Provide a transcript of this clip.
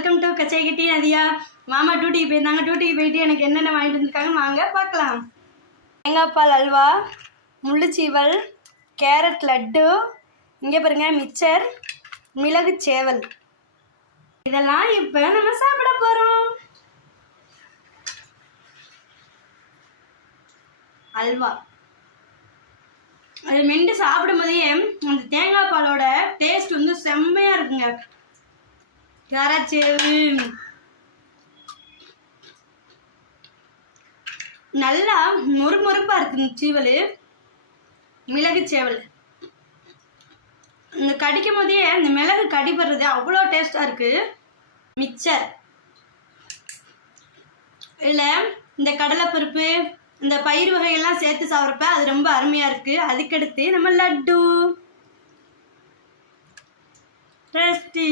Welcome to கச்சைக்கிட்டி Nadiya. மாமா டியூட்டிக்கு போயிருந்தாங்க. டியூட்டிக்கு போயிட்டு எனக்கு என்னென்ன வாங்கிட்டு வந்துருக்காங்க வாங்க பார்க்கலாம். தேங்காய் பால் அல்வா, முள்ளுச்சீவல், கேரட் லட்டு, இங்கே பாருங்க மிக்சர், மிளகு சேவல். இதெல்லாம் இப்போ நம்ம சாப்பிட போகிறோம். அல்வா அது மென்று சாப்பிடும் போதே அந்த தேங்காய் பாலோட டேஸ்ட் வந்து செம்மையாக இருக்குங்க. கேரச்சேவு நல்லா மொறுமொறுப்பாக இருக்குது. சீவல், மிளகு சேவல் இந்த கடிக்கும் போதே இந்த மிளகு கடிப்படுறது அவ்வளோ டேஸ்ட்டாக இருக்குது. மிக்சர் இதில் இந்த கடலைப்பருப்பு இந்த பயிர் வகையெல்லாம் சேர்த்து சாப்பிட்றப்ப அது ரொம்ப அருமையாக இருக்குது. அதுக்கடுத்து நம்ம லட்டு டேஸ்டி